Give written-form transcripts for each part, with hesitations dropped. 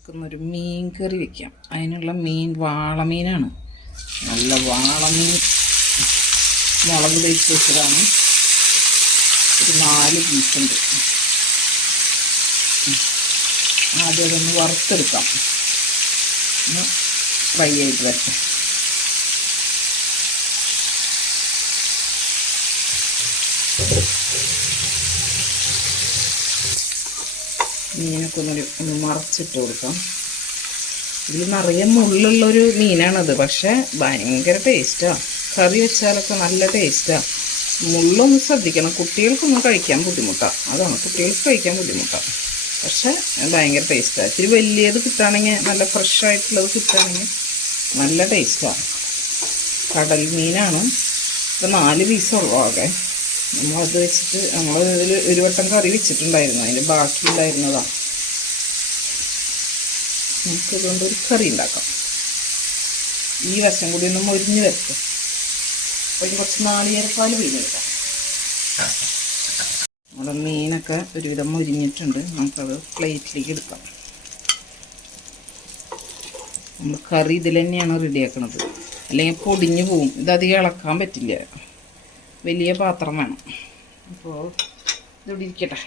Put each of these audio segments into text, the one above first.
നമുക്കൊന്നൊരു മീൻ കറി വയ്ക്കാം. അതിനുള്ള മീൻ വാളമീനാണ്. നല്ല വാളമീൻ മുളക് തേച്ച് വെച്ചതാണ്. ഒരു 4 പീസുണ്ട്. ആദ്യം അതൊന്ന് വറുത്തെടുക്കാം. ഒന്ന് ഫ്രൈ ചെയ്ത് വരട്ടെ. മീനൊക്കെ ഒന്ന് മറച്ചിട്ട് കൊടുക്കാം. ഇതിൽ നിറയെ മുള്ളുള്ളൊരു മീനാണത്, പക്ഷേ ഭയങ്കര ടേസ്റ്റാണ്. കറി വെച്ചാലൊക്കെ നല്ല ടേസ്റ്റാണ്. മുള്ളൊന്നും ശ്രദ്ധിക്കണം, കുട്ടികൾക്കൊന്നും കഴിക്കാൻ ബുദ്ധിമുട്ടാണ്. അതാണ്, കുട്ടികൾക്ക് കഴിക്കാൻ ബുദ്ധിമുട്ടാണ്, പക്ഷേ ഭയങ്കര ടേസ്റ്റാണ്. ഇത്തിരി വലിയത് കിട്ടുകയാണെങ്കിൽ, നല്ല ഫ്രഷായിട്ടുള്ളത് കിട്ടുകയാണെങ്കിൽ നല്ല ടേസ്റ്റാണ്. കടൽ മീനാണ്. ഇപ്പം 4 പീസുള്ളൂ ആകെ. നമ്മളത് വെച്ചിട്ട് ഇതിൽ ഒരു വട്ടം കറി വെച്ചിട്ടുണ്ടായിരുന്നു, അതിൻ്റെ ബാക്കിയുണ്ടായിരുന്നതാണ്. നമുക്കിതുകൊണ്ട് ഒരു കറി ഉണ്ടാക്കാം. ഈ വശം കൂടി ഒന്ന് മൊരിഞ്ഞ് വരട്ടെ. അപ്പോൾ കുറച്ച് നാളികേരപ്പാൽ പിഴിഞ്ഞെടുക്കാം. നമ്മുടെ മീനൊക്കെ ഒരുവിധം മൊരിഞ്ഞിട്ടുണ്ട്. നമുക്കത് പ്ലേറ്റിലേക്ക് എടുക്കാം. നമ്മൾ കറി ഇതിൽ തന്നെയാണ് റെഡിയാക്കണത്, അല്ലെങ്കിൽ പൊടിഞ്ഞു പോവും. ഇതധികം ഇളക്കാൻ പറ്റില്ല, വലിയ പാത്രം വേണം. അപ്പോൾ ഇതിവിടെ ഇരിക്കട്ടെ.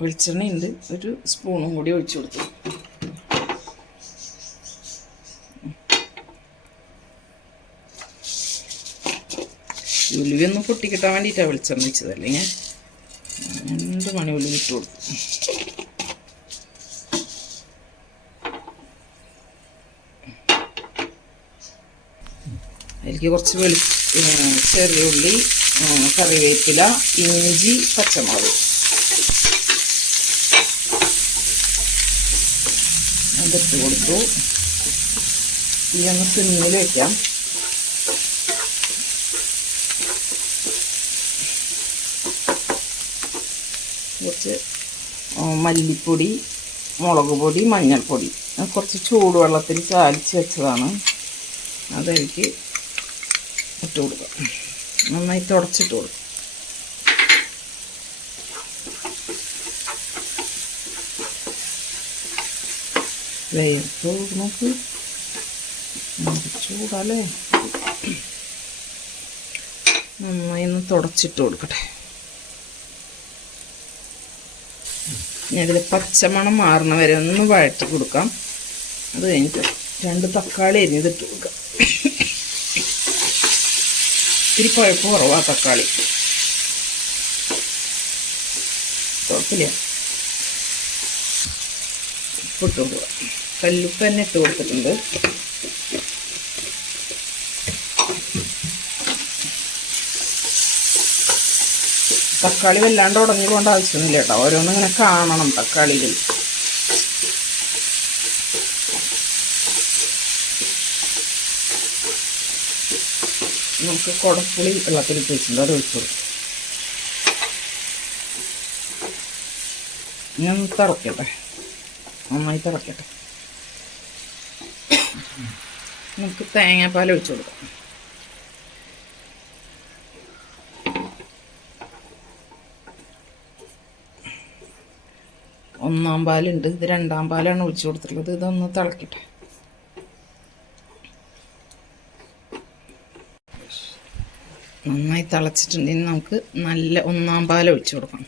വെളിച്ചെണ്ണയുണ്ട്, ഒരു സ്പൂണും കൂടി ഒഴിച്ചു കൊടുത്തു. ഉലുവയൊന്നും പൊട്ടിക്കിട്ടാൻ വേണ്ടിയിട്ടാണ് വെളിച്ചെണ്ണ വെച്ചത്, അല്ലെങ്കിൽ 2 മണി ഉള്ളി ഇട്ട് കൊടുത്തു. അതിലേക്ക് കുറച്ച് ചെറിയ ഉള്ളി, കറിവേപ്പില, ഇഞ്ചി, പച്ചമുളക് അതിട്ട് കൊടുത്തു. ഇതൊന്ന് സിമ്മിൽ വയ്ക്കാം. കുറച്ച് മല്ലിപ്പൊടി, മുളക് പൊടി, മഞ്ഞൾപ്പൊടി കുറച്ച് ചൂടുവെള്ളത്തിൽ ചാലിച്ച് വെച്ചതാണ്. അതെനിക്ക് ഇട്ട് കൊടുക്കാം. നന്നായി തുടച്ചിട്ട് കൊടുക്കും. വേർത്ത് നോക്ക്, ചൂടല്ലേ. നന്നായി ഒന്ന് തുടച്ചിട്ട് കൊടുക്കട്ടെ. ഇനി അതിൽ പച്ചമണം മാറുന്ന വരെ ഒന്ന് വഴറ്റി കൊടുക്കാം. അത് കഴിഞ്ഞിട്ട് 2 തക്കാളി അരിഞ്ഞിട്ട് കൊടുക്കാം. ഇത്തിരി കുഴപ്പം കുറവാ തക്കാളി, കുഴപ്പമില്ല. ഉപ്പിട്ട് കൊടുക്കുക. കല്ലുപ്പ് തന്നെ ഇട്ട് കൊടുത്തിട്ടുണ്ട്. തക്കാളി വല്ലാണ്ട് ഉടഞ്ഞു പോകേണ്ട ആവശ്യമൊന്നുമില്ല കേട്ടോ. ഓരോന്നും ഇങ്ങനെ കാണണം തക്കാളിയിൽ. നമുക്ക് കുടപ്പുളി വെള്ളത്തിൽ വെച്ചിട്ടുണ്ട്, അത് ഒഴിച്ചു കൊടുക്കും. ഞാൻ തിളക്കട്ടെ, നന്നായി തിളക്കട്ടെ. നമുക്ക് തേങ്ങാപ്പാൽ ഒഴിച്ചു കൊടുക്കാം. ഒന്നാം പാലുണ്ട്, ഇത് 2ാം പാലാണ് ഒഴിച്ചു കൊടുത്തിട്ടുള്ളത്. ഇതൊന്ന് തിളക്കട്ടെ. നന്നായി തിളച്ചിട്ടുണ്ടെങ്കിൽ നമുക്ക് നല്ല 1ാം പാൽ ഒഴിച്ചു കൊടുക്കാം.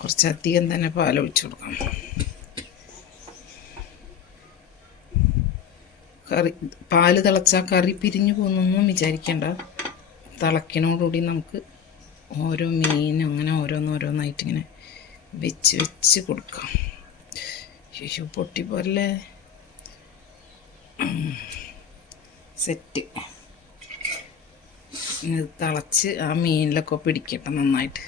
കുറച്ചധികം തന്നെ പാൽ ഒഴിച്ചു കൊടുക്കാം. പാല് തിളച്ചാൽ കറി പിരിഞ്ഞു പോകുന്നൊന്നും വിചാരിക്കേണ്ട. തിളക്കിനോടുകൂടി നമുക്ക് ഓരോ മീനും അങ്ങനെ ഓരോന്നോരോന്നായിട്ട് ഇങ്ങനെ വെച്ച് കൊടുക്കാം. ശേഷം പൊട്ടിപ്പോലെ സെറ്റ്. ഇത് തിളച്ച് ആ മീനിലൊക്കെ പിടിക്കട്ടെ നന്നായിട്ട്.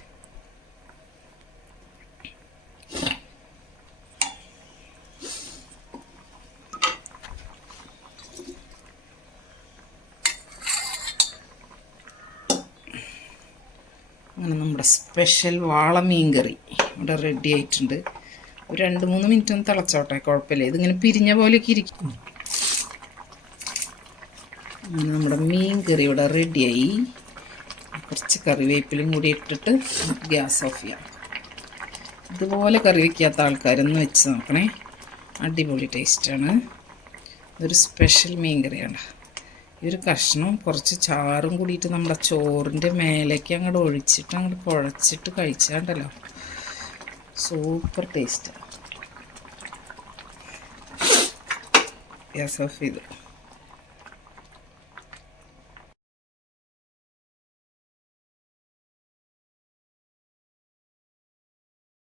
അങ്ങനെ നമ്മുടെ സ്പെഷ്യൽ വാളമീൻ കറി ഇവിടെ റെഡി ആയിട്ടുണ്ട്. ഒരു 2-3 മിനിറ്റ് ഒന്ന് തിളച്ചോട്ടെ, കുഴപ്പമില്ല. ഇതിങ്ങനെ പിരിഞ്ഞ പോലെയൊക്കെ ഇരിക്കും. അങ്ങനെ നമ്മുടെ മീൻ കറി ഇവിടെ റെഡിയായി. കുറച്ച് കറിവേപ്പിലും കൂടി ഇട്ടിട്ട് ഗ്യാസ് ഓഫ് ചെയ്യാം. ഇതുപോലെ കറി വയ്ക്കാത്ത ആൾക്കാരൊന്ന് വെച്ച് നോക്കണേ, അടിപൊളി ടേസ്റ്റാണ്. ഇതൊരു സ്പെഷ്യൽ മീൻ കറിയാണ്. ഈ ഒരു കഷ്ണം കുറച്ച് ചാറും കൂടിയിട്ട് നമ്മുടെ ചോറിൻ്റെ മേലേക്ക് അങ്ങോട്ട് ഒഴിച്ചിട്ട് അങ്ങോട്ട് കുഴച്ചിട്ട് കഴിച്ചാണ്ടല്ലോ, സൂപ്പർ ടേസ്റ്റാണ്. ഗ്യാസ് ഓഫ് ചെയ്തു.